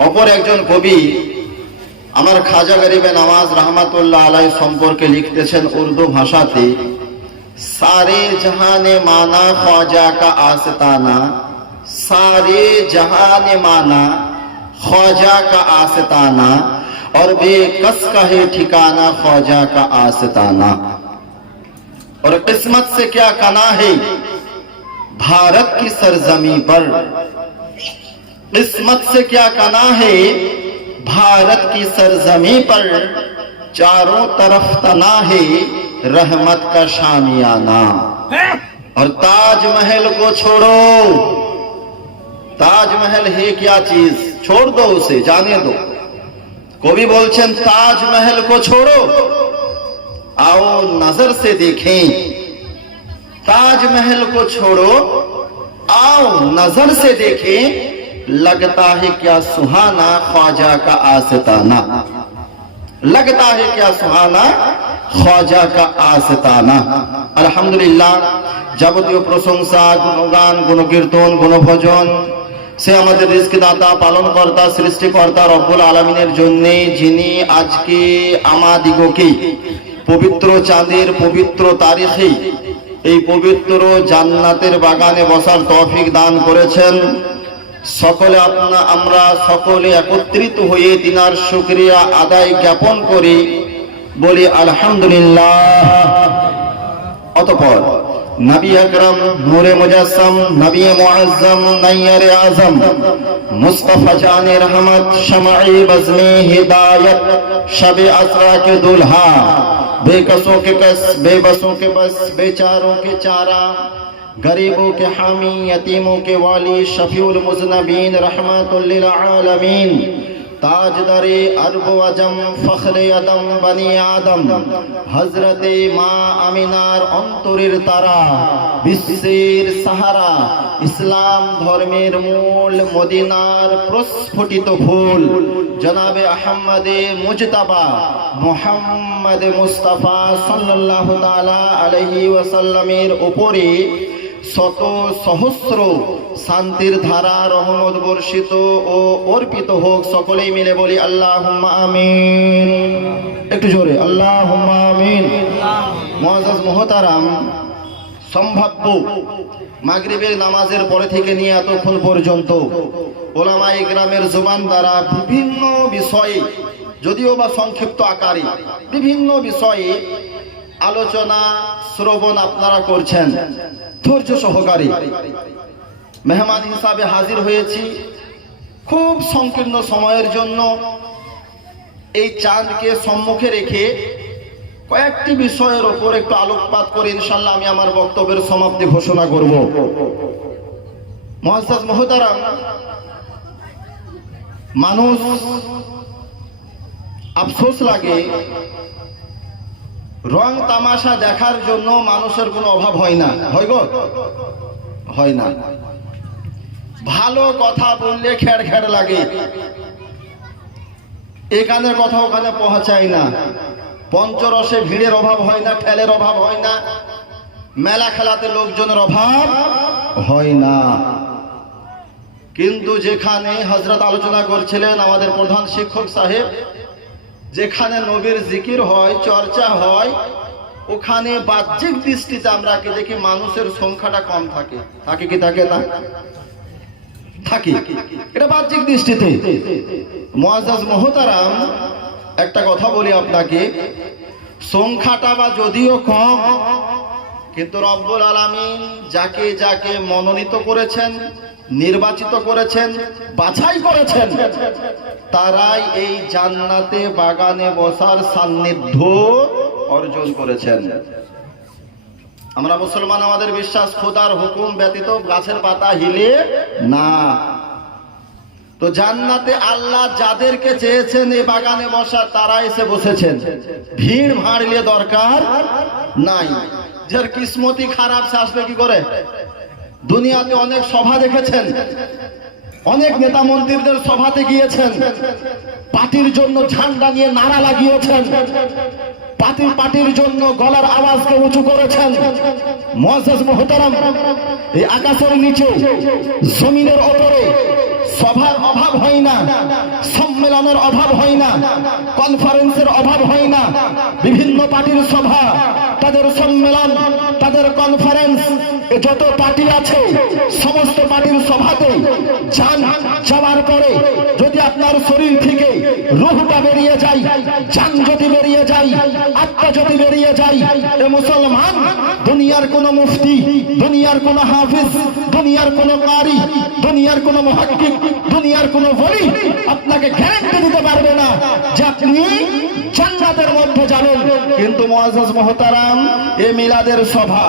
অপর একজন কবি আমার খাজা গরিবে নওয়াজ রহমাতুল্লাহ আলাইহি সম্পর্কে লিখতেছেন উর্দু ভাষাতে, सारे जहां ने माना ख्वाजा का आस्ताना, सारे जहां ने माना ख्वाजा का आस्ताना, और बेकस का है ठिकाना ख्वाजा का आस्ताना। और किस्मत से क्या कना है भारत की सरजमी पर, किस्मत से क्या कना है भारत की सरजमी पर, चारों तरफ तना है रहमत का शामियाना। और ताजमहल को छोड़ो, ताजमहल है क्या चीज, छोड़ दो उसे, जाने दो। कवि बोलছেন ताजमहल को छोड़ो, आओ नजर से देखें। ताजमहल को छोड़ो, आओ नजर से देखें, लगता है क्या सुहाना ख्वाजा का आस्ताना, लगता है क्या सुहाना ख्वाजा का आस्ताना। আলহামদুলিল্লাহ, যাবতীয় প্রশংসা, গুণগান, গুণকীর্তন, গুণভজন সে আমাদের রিজক দাতা, পালন কর্তা, সৃষ্টিকর্তা রব্বুল আলামিনের জন্য, যিনি আজকে আমাদিগকে পবিত্র চাঁদের পবিত্র তারিখে এই পবিত্র জান্নাতের বাগানে বসার তৌফিক দান করেছেন। সকলে আমরা সকলে একত্রিত হয়ে তিনার শুকরিয়া আদায় জ্ঞাপন করি, বলি আলহামদুলিল্লাহ। অতঃপর নবী আকরাম নূরে মুজাসসাম, নবী মুআজ্জম, নাইয়ারে আজম, মুস্তাফা জানে রহমত, শমঈ বজমে হিদায়ত, শবে আসরা के दुल्हा, बेकसों के कस, बेबसों के बस, बेचारों के चारा, गरीबों के हामी, यतीमों के वाली, शफीउल मुज़नबीन, रहमतुल लिल आलमीन, ताजदारे अरब अजम, फखरे अदम बनी आदम, हजरते मा आमिनार অন্তরের তারা, বিশ্বের সাহারা, ইসলাম ধর্মের মূল, মদিনার প্রস্ফুটিত ফুল, জনাবে আহমদে মুজতাবা মুহাম্মদ মুস্তাফা সাল্লাল্লাহু তাআলা আলাইহি ওয়াসাল্লামের উপরে শত সহস্র শান্তির ধারা রহমত বর্ষিত ও অর্পিত হোক। সকলেই মিলে বলি আল্লাহুম্মা আমিন। একটু জোরে আল্লাহুম্মা আমিন। মুআজ্জাজ মুহতারাম, সম্ভাব্য মাগরিবের নামাজের পরে থেকে নিয়ে এতক্ষণ পর্যন্ত ওলামায়ে ইকরামের জবান দ্বারা বিভিন্ন বিষয়ে, যদিও বা সংক্ষিপ্ত আকারে, বিভিন্ন বিষয়ে আলোচনা শ্রবণ আপনারা করছেন ধৈর্য সহকারে। মেহমান হিসাবে হাজির হয়েছি খুব সংকীর্ণ সময়ের জন্য। এই চাঁদকে সম্মুখে রেখে কয়েকটি বিষয়ের ওপর একটু আলোকপাত করে ইনশাআল্লাহ আমি আমার বক্তব্যের সমাপ্তি ঘোষণা করব। মুআজ্জাজ মুহতারাম, মানুষ আফসোস লাগে, রং তামাশা দেখার জন্য মানুষের কোনো অভাব হয় না, হয় গো? হয় না। ভালো কথা বললে খেড় খেড় লাগে, এখানে কথা ওখানে পৌঁছায় না। পঞ্চরসে ভিড়ের অভাব হয় না, ঠেলের অভাব হয় না, মেলা খেলাতে লোকজনের অভাব হয় না। কিন্তু যেখানে হযরত আলোচনা করছিলেন আমাদের প্রধান শিক্ষক সাহেব, যেখানে নবীর জিকির হয়, চর্চা হয়, ওখানে বাহ্যিক দৃষ্টিতে আমরা কি দেখি মানুষের সংখ্যাটা কম থাকে। থাকে কি থাকে না? থাকে, এটা বাহ্যিক দৃষ্টিতে। মুআজ্জাজ মুহতারাম, একটা কথা বলি আপনাকে, সংখ্যাটা বা যদিও কম, কিন্তু রব্বুল আলামিন যাকে যাকে মনোনীত করেছেন, নির্বাচিত করেছেন, বাছাই করেছেন, তারাই এই জান্নাতে বাগানে বসার সান্নিধ্য অর্জন করেছেন। আমরা মুসলমান, আমাদের বিশ্বাস খোদার হুকুম ব্যতীত গাছের পাতা হিলে না। তো জান্নাতে আল্লাহ যাদেরকে চেয়েছেন এই বাগানে বসা, তারা এসে বসেছেন। ভিড় ভাড়লে দরকার নাই। যার কিসমতি খারাপ সে আসবে কি করে? দুনিয়াতে অনেক সভা দেখেছেন, অনেক নেতা মন্ত্রীদের সভাতে গিয়েছেন, পার্টির জন্য ঝান্ডা নিয়ে নারা লাগিয়েছেন, পার্টির জন্য গলার আওয়াজকে উঁচু করেছেন। মুআজ্জাজ মুহতারাম, এই আকাশের নিচে, জমিনের উপরে সভার অভাব হয় না, সম্মেলনের অভাব হয় না, কনফারেন্সের অভাব হয় না। বিভিন্ন পার্টির সভা, তাদের সম্মেলন, তাদের কনফারেন্স, যত পার্টি আছে সমস্ত পার্টির সভাতে যান। যাওয়ার পরে যদি আপনার শরীর থেকে রূহটা বেরিয়ে যায়, জান যদি বেরিয়ে যায়, আত্মা যদি বেরিয়ে যায়, এ মুসলমান দুনিয়ার কোন মুফতি, দুনিয়ার কোন হাফিজ, দুনিয়ার কোন কারি, দুনিয়ার কোন মুহাক্কিক, দুনিয়ার কোন ওলি আপনাকে গ্যারান্টি দিতে পারবে না যে আপনি জান্নাতের মধ্যে যাবেন। কিন্তু মুআজ্জাজ মুহতারাম, এই মিলাদের সভা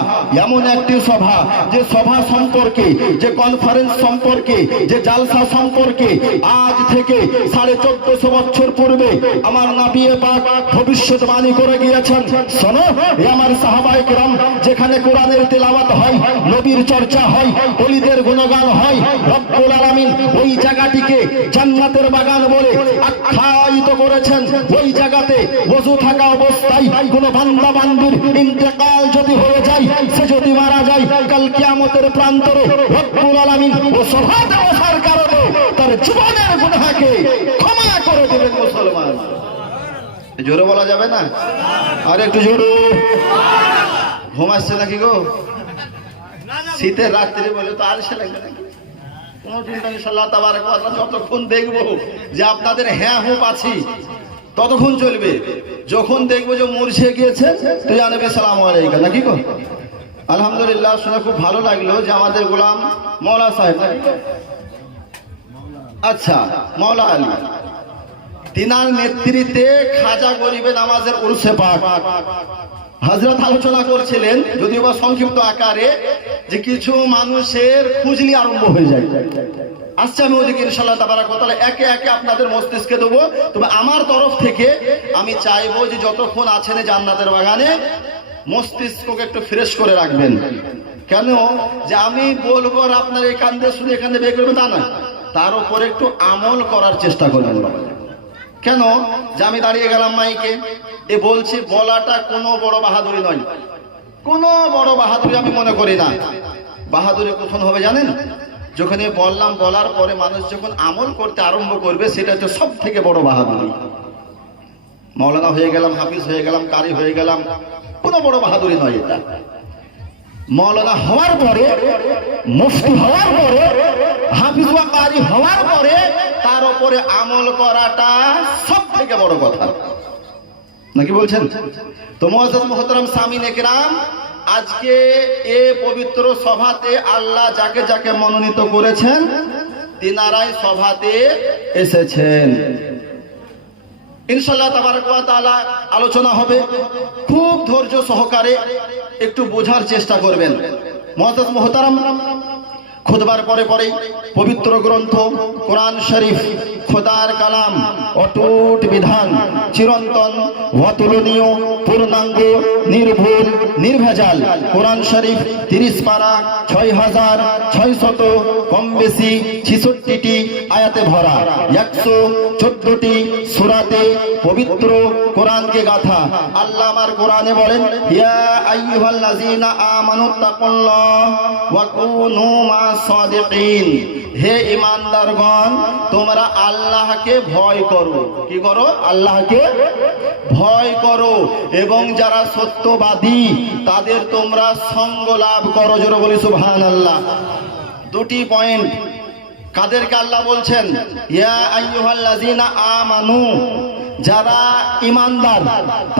এমন একটি সভা, যে সভা সম্পর্কে, যে কনফারেন্স সম্পর্কে, যে জালসা সম্পর্কে আজ থেকে 1450 বছর পূর্বে আমার নবী পাক ভবিষ্যৎবাণী করে গিয়েছেন। শোনো, এ আমার সাহাবায়ে কেরাম, যেখানে কোরআনের তেলাওয়াত হয়, নবীর চর্চা হয়, ওলিদের গুণগান হয়, রব্বুল আলামিন ওই জায়গাটিকে জান্নাতের বাগান বলে আখ্যায়িত করেছেন। ওই জায়গাতে ওযু থাকা অবস্থায় কোন বান্দা বান্দির ইন্তেকাল যদি হয়ে যায়, সে যদি মারা যায়, কাল কিয়ামতের প্রান্তরে রব্বুল আলামিন ও সভাতে বসার কারণে তার জীবনের গুনাহকে ক্ষমা করে দেবেন। মুসলমান, জোরে বলা যাবে না? আর একটু জোরে। ঘুম আসছে নাকি গো? শীতের রাত্রি বলে তো আর সে লাগবে নাকি? কোনো চিন্তা ইনশাআল্লাহ তাবারাক ওয়া তাআলা যতক্ষণ দেখবো যে আপনাদের হ্যাঁ হুপ আছি ততক্ষণ চলবে। যখন দেখবো যে মরছে গিয়েছে তো জানাবে সালাম আলাইকুম, নাকি গো? আলহামদুলিল্লাহ, শুনে খুব ভালো লাগলো যে আমাদের গোলাম মওলা সাহেব, আচ্ছা মওলা আলী, তিনার নেতৃত্বে খাজা গরিবে নামাজের উরসে পাক হযরত আলোচনা করছিলেন, যদিও বা সংক্ষিপ্ত আকারে, যে কিছু মানুষের খুঁজলি আরম্ভ হয়ে যায়। আসছে, আমি ওদিকে ইনশাআল্লাহ তাবারাক ওয়া তাআলা একে একে আপনাদের মস্তিষ্কে দেবো। তবে আমার তরফ থেকে আমি চাইবো যে যতক্ষণ আছেন জান্নাতের বাগানে মস্তিষ্ককে একটু ফ্রেশ করে রাখবেন। কেন যে আমি বলবো আর আপনার এই কান্দে শুনে এখানে বের করবে তা না, তার উপরে একটু আমল করার চেষ্টা করবেন। কেন যে আমি দাঁড়িয়ে গেলাম মাইকে, এ বলছি, বলাটা কোনো বড় বাহাদুরি নয়, কোনো বড় বাহাদুরি আমি মনে করি না। বাহাদুরি কখন হবে জানেন? যখন বললাম, বলার পরে মানুষ যখন আমল করতে আরম্ভ করবে, সেটা হচ্ছে সব থেকে বড় বাহাদুরি। মাওলানা হয়ে গেলাম, হাফিজ হয়ে গেলাম, কারি হয়ে গেলাম, কোনো বড় বাহাদুরি নয় এটা। মাওলানা হওয়ার পরে, মুফতি হওয়ার পরে, হাফিজ ওয়া কারি হওয়ার পরে তার উপরে আমল করাটা সব থেকে বড় কথা, নাকি বলছেন? তো মুআজ্জাজ মুহতারাম সামিনে কেরাম, আজকে এ পবিত্র সভাতে আল্লাহ যাকে যাকে মনোনীত করেছেন তিনারাই সভাতে এসেছেন। ইনশাআল্লাহ তাবারাক ওয়া তাআলা আলোচনা হবে, খুব ধৈর্য সহকারে একটু বোঝার চেষ্টা করবেন। মুআজ্জাজ মুহতারাম, খুতবার পরে পরে পবিত্র গ্রন্থ কোরআন শরীফ, খোদার কালাম, অটুট বিধান, চিরন্তন, অতুলনীয়, পূর্ণাঙ্গ, নির্ভুল, নির্ভেজাল কোরআন শরীফ 30 পারা, 6600 কম বেশি 66টি আয়াতে ভরা, 114টি সূরাতে পবিত্র কোরআনকে গাথা। আল্লাহ আমার কোরআনে বলেন, ইয়া আইয়ুহাল্লাযীনা আমানুত্তাকুল্লাহ ওয়া কুনু মা'আস সাদিকিন, হে ঈমানদারগণ, তোমরা আল্লাহকে ভয় করো। কি করো? আল্লাহকে ভয় করো, এবং যারা সত্যবাদী তাদের তোমরা সঙ্গ লাভ করো। জোরে বলি সুবহানাল্লাহ। দুটি পয়েন্ট। কাদেরকে আল্লাহ বলছেন? ইয়া আইয়ুহাল্লাযীনা আমানু, যারা ঈমানদার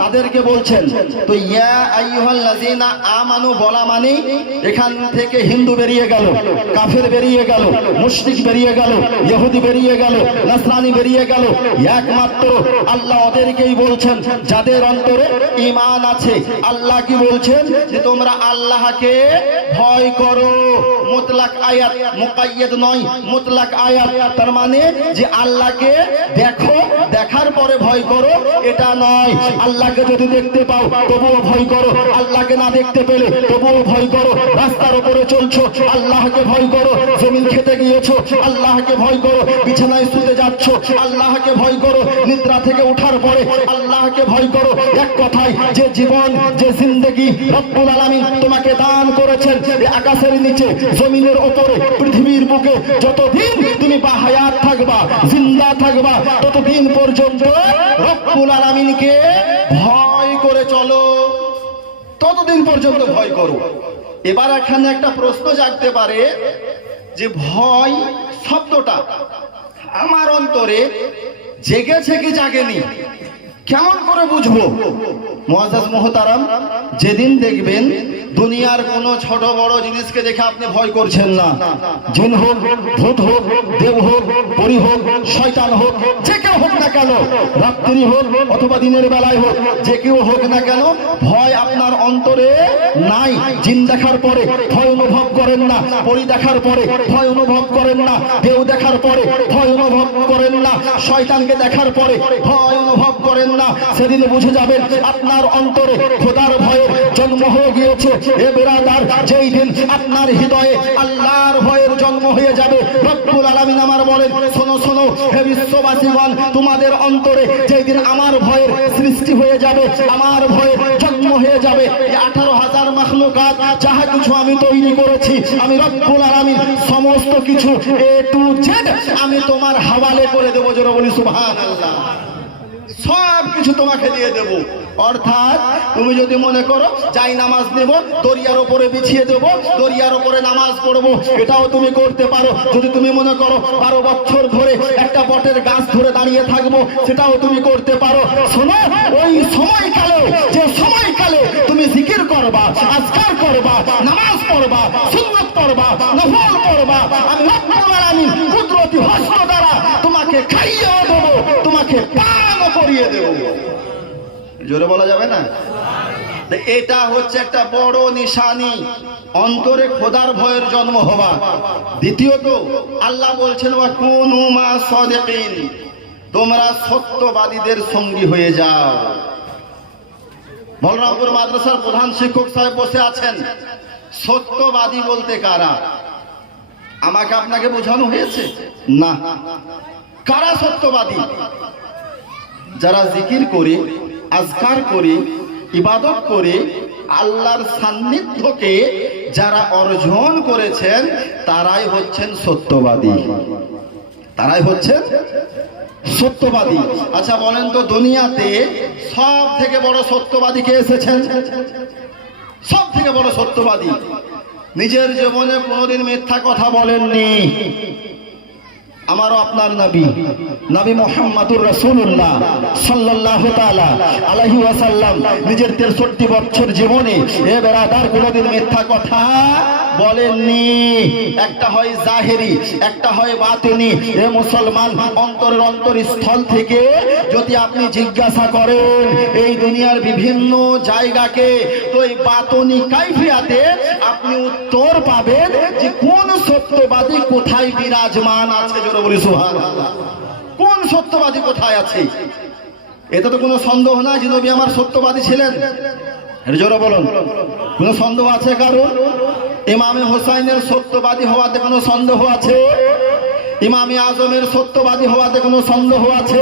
তাদেরকে বলছেন। তো ইয়া আইয়ুহাল্লাযীনা আমানু বলা মানে এখান থেকে হিন্দু বেরিয়ে গেল, কাফের বেরিয়ে গেল, মুশরিক বেরিয়ে গেল, ইহুদি বেরিয়ে গেল, নাসরানি বেরিয়ে গেল। একমাত্র আল্লাহ ওদেরকেই বলছেন যাদের অন্তরে ঈমান আছে। আল্লাহ কি বলছেন? যে তোমরা আল্লাহকে ভয় করো। মুতলাক আয়াত, মুকাইয়াদ নয়, মুতলাক আয়াত। তার মানে যে আল্লাহকে দেখো, দেখার পরে ভয় করো এটা নয়। আল্লাহকে যদি দেখতে পাও তবুও ভয় করো, আল্লাহকে না দেখতে পেলে তবুও ভয় করো। রাস্তার উপরে চলছো আল্লাহকে ভয় করো, জমিন খেতে গিয়েছো আল্লাহকে ভয় করো, বিছানায় শুতে যাচ্ছ আল্লাহকে ভয় করো, নিদ্রা থেকে ওঠার পরে আল্লাহকে ভয় করো। এক কথায় যে জীবন যে জিন্দেগি রব্বুল আলামিন তোমাকে দান করেছেন, এই আকাশের নিচে জমিনের উপরে পৃথিবীর বুকে যতদিন তুমি বাহায়াত থাকবা জিন্দা থাকবা ততদিন পর্যন্ত রব্বুল আলামিনকে ভয় করে চলো, ততদিন পর্যন্ত ভয় করো। এবার এখানে একটা প্রশ্ন জাগতে পারে যে ভয় শব্দটা আমার অন্তরে জেগেছে কি জাগেনি, কেমন করে বুঝবো? মুআজ্জাজ মুহতারাম, যেদিন দেখবেন দুনিয়ার কোনো ছোট বড় জিনিসকে দেখে আপনি ভয় করছেন না, জিন হোক, ভূত হোক, দেব হোক, পরী হোক, শয়তান হোক, যে কেউ হোক না কেন, রাত্রি হোক অথবা দিনের বেলায় হোক, যে কেউ হোক না কেন, ভয় আপনার অন্তরে নাই। জিন দেখার পরে ভয় অনুভব করেন না, পরী দেখার পরে ভয় অনুভব করেন না, দেব দেখার পরে ভয় অনুভব করেন না, শয়তানকে দেখার পরে ভয় অনুভব করেন না। সেদিন বুঝে যাবেন আপনার অন্তরে খোদার ভয়ে জন্ম হয়ে গিয়েছে। এ বেরাদার, যেই দিন আপনার হৃদয়ে আল্লাহর ভয়ের জন্ম হয়ে যাবে, রব্বুল আলামিন আমার বলেন, শোনো শোনো হে বিশ্ববাসীগণ, তোমাদের অন্তরে যেই দিন আমার ভয়ের সৃষ্টি হয়ে যাবে, আমার ভয়ের জন্ম হয়ে যাবে, 18,000 মাখলুকাত যাহা কিছু আমি তৈরি করেছি, আমি রব্বুল আলামিন সমস্ত কিছু এ টু জেড আমি তোমার হাওয়ালে করে দেবো। জোরে বলি সুবহানাল্লাহ। সব কিছু তোমাকে দিয়ে দেব। অর্থাৎ তুমি যদি মনে করো যাই নামাজ নেব, দরিয়ার উপরে বিছিয়ে দেব, দরিয়ার উপরে নামাজ পড়বো, এটাও তুমি করতে পারো। যদি তুমি মনে করো 12 বছর ধরে একটা বটের গাছ ধরে দাঁড়িয়ে থাকবো, সেটাও তুমি করতে পারো। শোনো, ওই সময়কালে, যে সময়কালে তুমি জিকির করবা, আজকার করবা, নামাজ পড়বা, সুন্নাত পড়বা, নফল পড়বা, আমি রব্বুল আলামিন কুদরতি হস্ত দ্বারা তোমাকে খাইয়ে দেবো, তোমাকে পান করিয়ে দেব। জোরে বলা যাবে না? এটা হচ্ছে একটা বড় নিশানি, অন্তরে খোদার ভয়ের জন্ম হওয়া। দ্বিতীয়ত আল্লাহ বলছেন, ওয়া কুনু মা সাদিকিন, তোমরা সত্যবাদীদের সঙ্গী হয়ে যাও। বলরামপুর মাদ্রাসার প্রধান শিক্ষক সাহেব বসে আছেন। সত্যবাদী বলতে কারা? আমাকে আপনাকে বোঝানো হয়েছে না। কারা সত্যবাদী? যারা জিকির করে, আজকার করে, ইবাদত করে, আল্লাহর সান্নিধ্যকে যারা অর্জন করেছেন, তারাই হচ্ছেন সত্যবাদী, তারাই হচ্ছেন সত্যবাদী। আচ্ছা বলেন তো, দুনিয়াতে সব থেকে বড় সত্যবাদী কে এসেছেন? সব থেকে বড় সত্যবাদী নিজের জীবনে কোনোদিন মিথ্যা কথা বলেননি। আমারও আপনার নবী, নবী মুহাম্মদুর রাসূলুল্লাহ সাল্লাল্লাহু তাআলা আলাইহি ওয়াসাল্লাম নিজের 63 বছর জীবনে এ বেরাদার কোনোদিন মিথ্যা কথা বলেননি। একটা হয় জাহেরি, একটা হয় বাতিনি। এ মুসলমান, অন্তরের অন্তরস্থল থেকে যদি আপনি জিজ্ঞাসা করেন এই দুনিয়ার বিভিন্ন জায়গাকে, তো এই বাতিনি কাইফিয়াতে আপনি উত্তর পাবেন যে কোন সত্যবাদী কোথায় বিরাজমান আছে। জোরে বলি সুবহানাল্লাহ। কোন সত্যবাদী কোথায় আছে? এটা তো কোনো সন্দেহ না যে নবী আমার সত্যবাদী ছিলেন। জোরে বলুন, কোনো সন্দেহ আছে কারণ? ইমামে হোসাইনের সত্যবাদী হওয়াতে কোনো সন্দেহ আছে? ইমামে আজমের সত্যবাদী হওয়াতে কোনো সন্দেহ আছে?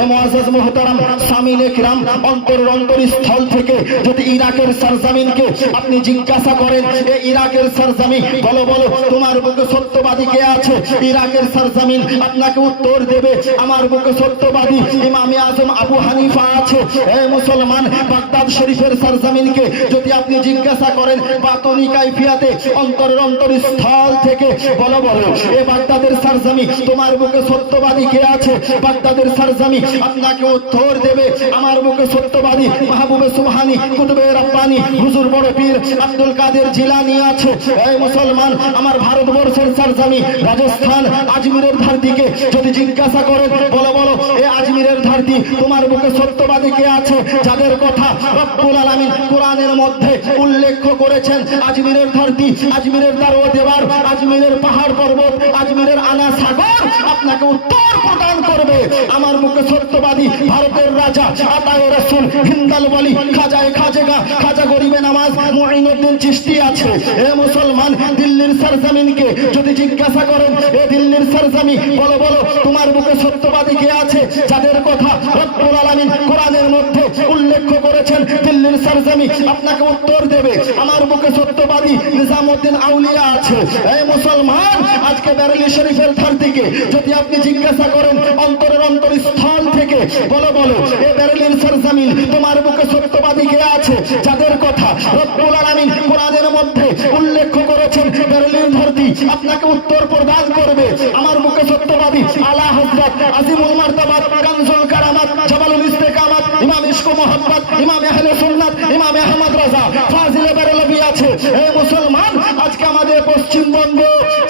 এ মুআজ্জাজ মুহতারাম, সামিলে কিরাম, অন্তরের অন্তরস্থল থেকে যদি ইরাকের সরজমিনকে আপনি জিজ্ঞাসা করেন, এ ইরাকের সরজমিন বলো বলো তোমার বুকে সত্যবাদী কে আছে, ইরাকের সরজমিন আপনাকে উত্তর দেবে আমার বুকে সত্যবাদী ইমামে আজম আবু হানিফা আছে। এ মুসলমান, বাগদাদ শরীফের সরজমিনকে যদি আপনি জিজ্ঞাসা করেন বাতনি কাইফিয়াতে অন্তরের অন্তরস্থল থেকে বলো বলো এ বাগদাদের সরজমিন তোমার বুকে সত্যবাদী কে আছে, বাগদাদের সরজমিন আপনাকে উত্তর দেবে আমার বুকে সত্যবাদী মাহবুবে সুবহানী কুতুবে রব্বানী হুজুর বড় পীর আব্দুল কাদের জিলানী আছে। এই মুসলমান, আমার ভারতবর্ষের সরজমিন রাজস্থান আজমিরের ধরতিকে যদি জিজ্ঞাসা করেন বলো বলো এ আজমিরের ধরতি তোমার বুকে সত্যবাদী কে আছে, যাদের কথা রব্বুল আলামিন কোরআনের মধ্যে উল্লেখ করেছেন, আজমিরের ধরতি, আজমিরের দারওয়া দেওয়ার, আজমিরের পাহাড় পর্বত, আজমিরের আনা সাগর আপনাকে উত্তর প্রদান করবে। আমার মুখে সত্যবাদী ভারতের রাজা আতায়ে রাসূল হিন্দাল ওয়ালি খাজায়ে খাজেগা খাজা গরিবে নামাজ মুঈনুদ্দিন চিশতি আছে। এ মুসলমান, দিল্লির সরজমিনকে যদি জিজ্ঞাসা করেন, এ দিল্লির সরজমি, বলো বলো তোমার মুখে সত্যবাদী কে আছে যাদের কথা রব্বুল আলামিন কোরআনের মধ্যে উল্লেখ করেছেন? দিল্লির সরজমি আপনাকে উত্তর দেবে আমার মুখে সত্যবাদী নিজামউদ্দিন আউলিয়া আছে। এই মুসলমান, আজকে বেরেলি শরীফের ধার থেকে যদি আপনি জিজ্ঞাসা করেন অন্তরের অন্তরস্থল থেকে, বলো বলো এই বেরেলির সরজমিন তোমার মুখে সত্যবাদী কে আছে যাদের কথা রব্বুল আলামিন কোরআনের মধ্যে উল্লেখ করেছেন? বেরেলির ধরতি আপনাকে উত্তর প্রদান করবে আমার মুখে সত্যবাদী আলা হযরত আজিমুল মারতাবাত কানজুল কারামাত জাবালুল ইস্তেকামাত ইমাম ইশক মোহাম্মদ ইমাম আহলে সুন্নাত ইমাম আহমদ রাজা ফাজিলে বেরেলভী আছে। এই মুসলমান, আজকে আমাদের পশ্চিমবঙ্গ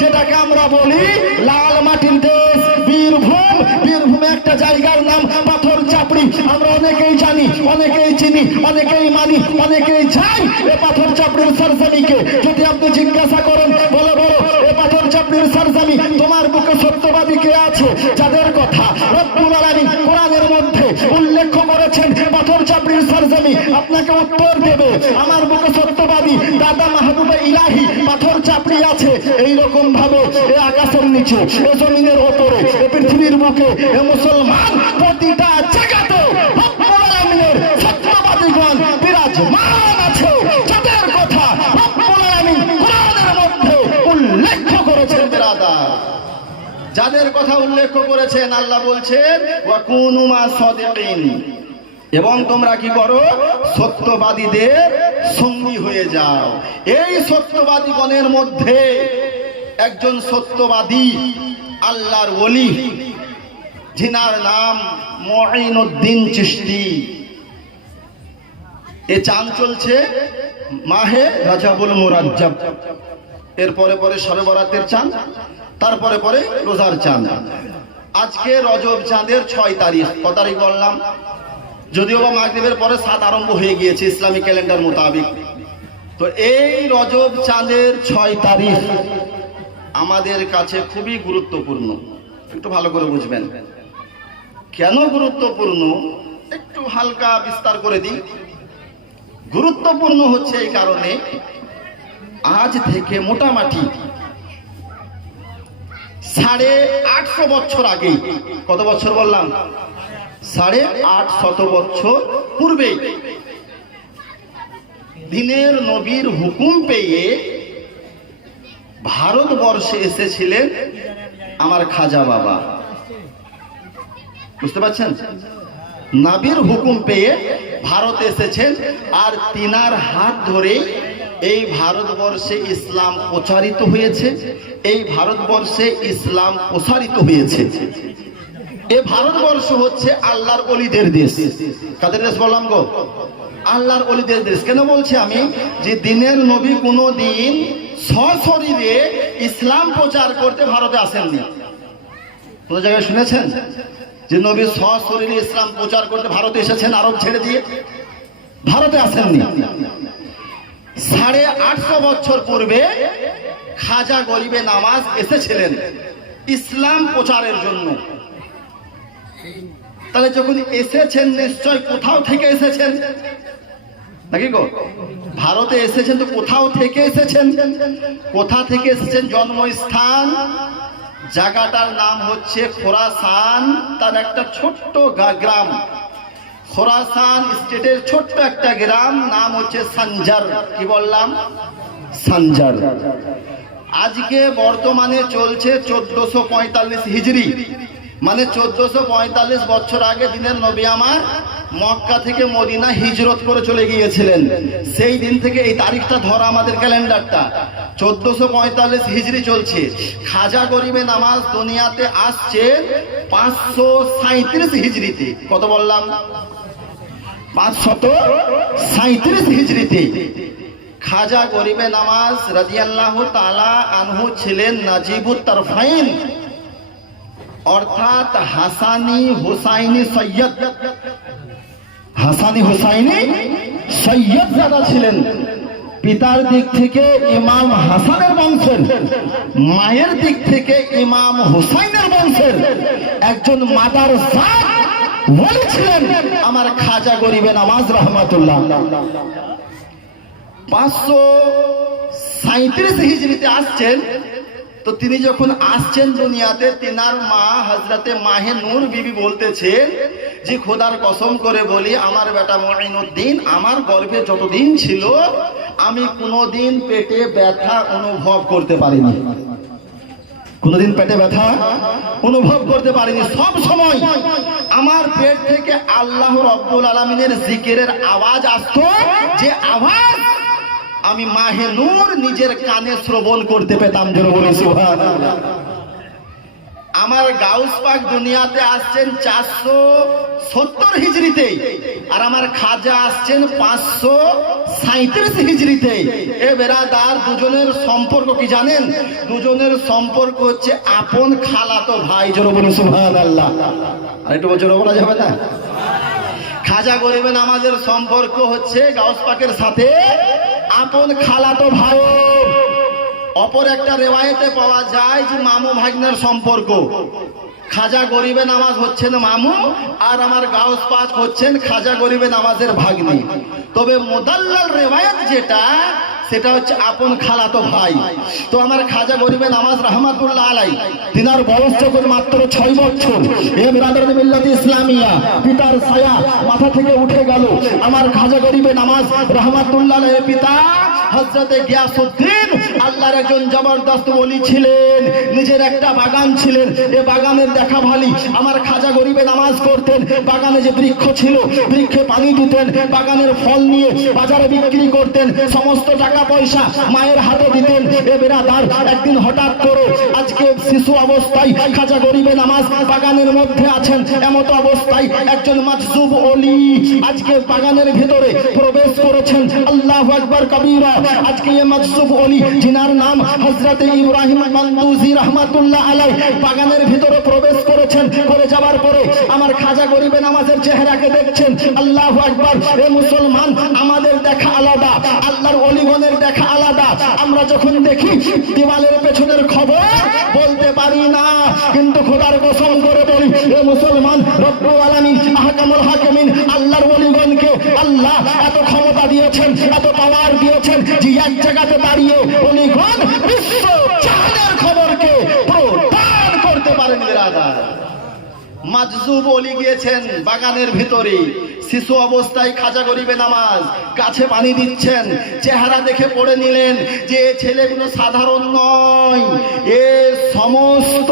যেটাকে আমরা বলি লাল মাটির দেশ বীরভূম, বীরভূমে একটা জায়গার নাম পাথর চাপড়ি। আমরা অনেকেই জানি, অনেকেই চিনি, অনেকেই মানি, অনেকেই যাই এ পাথর চাপড়ির সরজমিকে যদি আপনি জিজ্ঞাসা করেন, বলো বলো এ পাথর চাপড়ির সরজমি তোমার বুকে সত্যবাদী কে আছে যাদের কথা রব্বুল আলামিন কোরআনের মধ্যে উল্লেখ করেছেন? পাথর চাপড়ির সরজমি আপনাকে উত্তর দেবে আমার বুকে সত্যবাদী দাদা মাহবুবে ইলাহি পাথর চাপড়ি আছে। এইরকম ভাবে এ আকাশের নিচে, এ জমিনের ওপরে, এ পৃথিবীর বুকে এ মুসলমান প্রতিটা জায়গাতে রব্বুল আলামিনের সত্যবাদীগণ বিরাজমান আছে যাদের কথা রব্বুল আলামিন কোরআনের মধ্যে উল্লেখ করেছেন। বিরাদার, যাদের কথা উল্লেখ করেছেন, আল্লাহ বলছেন ওয়া কুনু মা সাদিকিন, এবং তোমরা কি করো? সত্যবাদীদের সঙ্গী হয়ে যাও। এই সত্যবাদীগণের মধ্যে একজন সত্যবাদী আল্লাহর ওলি, যিনার নাম মুঈনুদ্দিন চিশতি। এ চাঁদ চলছে মাহে রজবুল মুরাজ্জব, এর পরে পরে শবে বরাতের চাঁদ, তারপরে পরে রোজার চাঁদ। আজকে রজব চাঁদের 6 তারিখ। কত তারিখ বললাম? যদিও বা মাগরিবের পরে 7 আরম্ভ হয়ে গিয়েছে ইসলামিক ক্যালেন্ডার মোতাবেক। তো এই রজব চাঁদের 6 তারিখ আমাদের কাছে খুবই গুরুত্বপূর্ণ। একটু ভালো করে বুঝবেন কেন গুরুত্বপূর্ণ, একটু হালকা বিস্তার করে দিই। গুরুত্বপূর্ণ হচ্ছে এই কারণে, আজ থেকে মোটামুটি 850 বছর আগে, কত বছর বললাম? 850 বছর পূর্বে দিনের নবীর হুকুম পেয়ে ভারতবর্ষে এসেছিলেন আমার খাজা বাবা। বুঝতে পারছেন? নবীর হুকুম পেয়ে ভারতে এসেছেন, আর তিনার হাত ধরে এই ভারতবর্ষে ইসলাম প্রচারিত হয়েছে। এই ভারতবর্ষে ইসলাম প্রসারিত হয়েছে। এই ভারতবর্ষ হচ্ছে আল্লাহর ওলিদের দেশ। কাদের দেশ বললাম গো? আল্লাহর ওলিদের দেশ। কেন বলছি আমি? যে দিনের নবী কোনো দিন সশরীরে ইসলাম প্রচার করতে ভারতে আসেননি। কোন জায়গায় শুনেছেন যে নবী সশরীরে ইসলাম প্রচার করতে ভারতে এসেছেন? আরব ছেড়ে দিয়ে ভারতে আসেননি। 850 বছর পূর্বে খাজা গরিবে নামাজ এসেছিলেন ইসলাম প্রচারের জন্য। তাহলে যখন এসেছেন নিশ্চয় কোথাও থেকে এসেছেন, নাকি গো? ভারতে এসেছেন তো কোথাও থেকে এসেছেন। কোথা থেকে এসেছেন? জন্মস্থান জায়গাটার নাম হচ্ছে খোরাসান। তার একটা ছোট্ট গ্রাম, খোরাসান স্টেটের ছোট্ট একটা গ্রাম, নাম হচ্ছে সানজার। কি বললাম? সানজার। আজকে বর্তমানে চলছে 1445 হিজরি, মানে 1445 বছর আগে দিনের নবী আমার মক্কা থেকে মদিনা হিজরত করে চলে গিয়েছিলেন। সেই দিন থেকে এই তারিখটা ধরা আমাদের ক্যালেন্ডারটা 1445 হিজরি চলছে। খাজা গরিবে নামাজ দুনিয়াতে আসছে 537 হিজরিতে। কত বললাম? 537 হিজরিতে। খাজা গরিবে নামাজ রাদিয়াল্লাহু তাআলা আনহু ছিলেন নাজিবুত তারফাইন, অর্থাৎ হাসানি হুসাইনি সৈয়দ। হাসানি হুসাইনি সৈয়দ যারা ছিলেন পিতার দিক থেকে ইমাম হাসানের বংশের, মায়ের দিক থেকে ইমাম হুসাইনের বংশের একজন মাদার জাত বলেছিলেন আমার খাজা গরিবে নওয়াজ রহমাতুল্লাহ। 537 হিজরিতে আসছেন। তো তিনি যখন আসছেন দুনিয়াতে, তিনার মা হযরতে মাহে নূর বিবি বলতেছেন যে খোদার কসম করে বলি, আমার বেটা মুঈনুদ্দিন আমার গর্ভে যতদিন ছিল আমি কোনোদিন পেটে ব্যথা অনুভব করতে পারিনি, কোনোদিন পেটে ব্যথা অনুভব করতে পারিনি। সব সময় আমার পেট থেকে আল্লাহ রাব্বুল আলামিনের জিকিরের আওয়াজ আসতো, যে আওয়াজ আমি মাহে নূর নিজের কানে শ্রবণ করতে পেতাম। জোরে বলে সুবহানাল্লাহ। আমার গাউস পাক দুনিয়াতে আসছেন 470 হিজরিতে, আর আমার খাজা আসছেন 537 হিজরিতে। এ বেরাদার, দুজনের সম্পর্ক কি জানেন? দুজনের সম্পর্ক হচ্ছে আপন খালাতো ভাই। জোরে বলে সুবহানাল্লাহ। আর একটু জোরে বলা যাবে না? খাজা গরিবে নওয়াজের সম্পর্ক হচ্ছে গাউস পাকের সাথে আপন খালাতো ভাই। অপর একটা রেওয়ায়েতে পাওয়া যায় যে মামু ভাগ্নের সম্পর্ক। খাজা গরিবে নওয়াজ হচ্ছেন মামু, আর আমার গাউস পাক হচ্ছেন খাজা গরিবে নওয়াজের ভাগ্নি। তবে মুদাল্লাল রেওয়ায়েত যেটা, সেটা হচ্ছে আপন খালাতো ভাই। তো আমার খাজা গরিবে নওয়াজ রহমাতুল্লাহ আলাই, তিনার বয়স যখন মাত্র 6 বছর, এ বিরাদরানে মিল্লাতে ইসলামিয়া, পিতার ছায়া মাথা থেকে উঠে গেল। আমার খাজা গরিবে নওয়াজ রহমাতুল্লাহ আলাইহির পিতা হযরতে গিয়াসউদ্দিন আল্লাহর একজন জবরদস্ত ওলি ছিলেন। নিজের একটা বাগান ছিলেন, এই বাগানের দেখা ভালি আমার খাজা গরিবে নওয়াজ করতেন। বাগানে যে বৃক্ষ ছিল, বৃক্ষে পানি দিতেন, বাগানের ফল নিয়ে বাজারে বিক্রি করতেন, সমস্ত টাকা পয়সা মায়ের হাতে দিতেন। এ বেরাদার, একদিন হঠাৎ করে আজকে শিশু অবস্থায় খাজা গরিবে নওয়াজ বাগানের মধ্যে আছেন, এমত অবস্থায় একজন মাজজুব ওলি আজকে বাগানের ভিতরে প্রবেশ করেছেন। আল্লাহু আকবার কবীরা। আজকে এই মাজজুব ওলি, যিনার নাম হযরতে ইব্রাহিম মানদুজি রহমাতুল্লাহ আলাই, বাগানের ভিতরে প্রবেশ করেছেন। করে যাওয়ার পরে আমার খাজা গরিবে নওয়াজের চেহারাকে দেখছেন। আল্লাহু আকবার। এ মুসলমান, আমাদের দেখা আলাদা, আল্লাহর ওলিগণের দেখা আলাদা। আমরা যখন দেখি দেওয়ালের পেছনের খবর বলতে পারি না, কিন্তু খোদার কসম করে বলি, এ মুসলমান, রব্বুল আলামিন আহকামুল হাকিমিন আল্লাহর ওলিগণকে আল্লাহ এত ক্ষমতা দিয়েছেন, এত পাওয়ার দিয়েছেন যে এক জায়গাতে দাঁড়িয়ে ওলিগণ বিশ্ব জাহানের খবরকে প্রদান করতে পারেন। বিরাদার, মাজজুব ওলি গিয়েছেন বাগানের ভিতরে, শিশু অবস্থায় খাজা গরিবে নওয়াজ গাছে পানি দিচ্ছেন। চেহারা দেখে পড়ে নিলেন যে ছেলেগুলো সাধারণ নয়, এ সমস্ত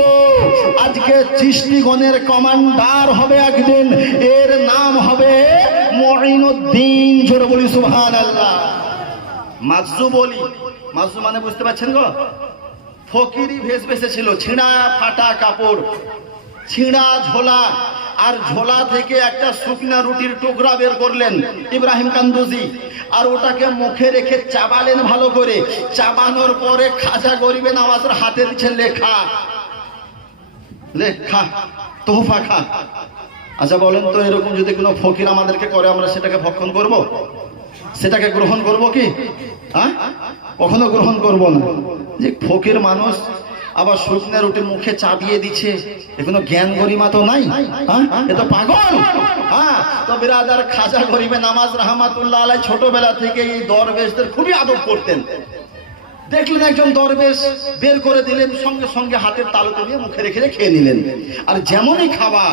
আজকে চিশতিগণের কমান্ডার হবে একদিন, এর নাম হবে মুঈনুদ্দিন। জোরে বলি সুবহানাল্লাহ। মাজজুব ওলি, মাজজুব মানে বুঝতে পারছেন গো? ফকিরি ভেষ বেসেছিল, ছিঁড়া ফাটা কাপড়, ছিঁড়া ঝোলা, আর ঝোলা থেকে একটা শুকনা রুটির টুকরা বের করলেন ইব্রাহিম কান্দুজি, আর ওটাকে মুখে রেখে চাবালেন ভালো করে। চাবানোর পরে খাজা গরিবে নওয়াজের হাতে দিচ্ছেন, লেখা লেখা তোহফা খা। আচ্ছা বলেন তো, এরকম যদি কোনো ফকির আমাদেরকে করে, আমরা সেটাকে ভক্ষণ করব? সেটাকে গ্রহণ করব কি? হ্যাঁ, কখনো গ্রহণ করব না। যে ফকির মানুষ আবার শুকনো রুটি মুখে চাবিয়ে দিচ্ছে, এখনো জ্ঞান গরিমা তো নাই, হ্যাঁ, এ তো পাগল। হ্যাঁ, তো বিরাদার, খাজা গরিবে নওয়াজ রহমাতুল্লাহ আলাই ছোটবেলা থেকে এই দরবেশদের খুবই আদব করতেন। দেখলেন একজন দরবেশ বের করে দিলেন, সঙ্গে সঙ্গে হাতের তালুতে দিয়ে মুখে রেখে খেয়ে নিলেন। আর যেমনই খাওয়া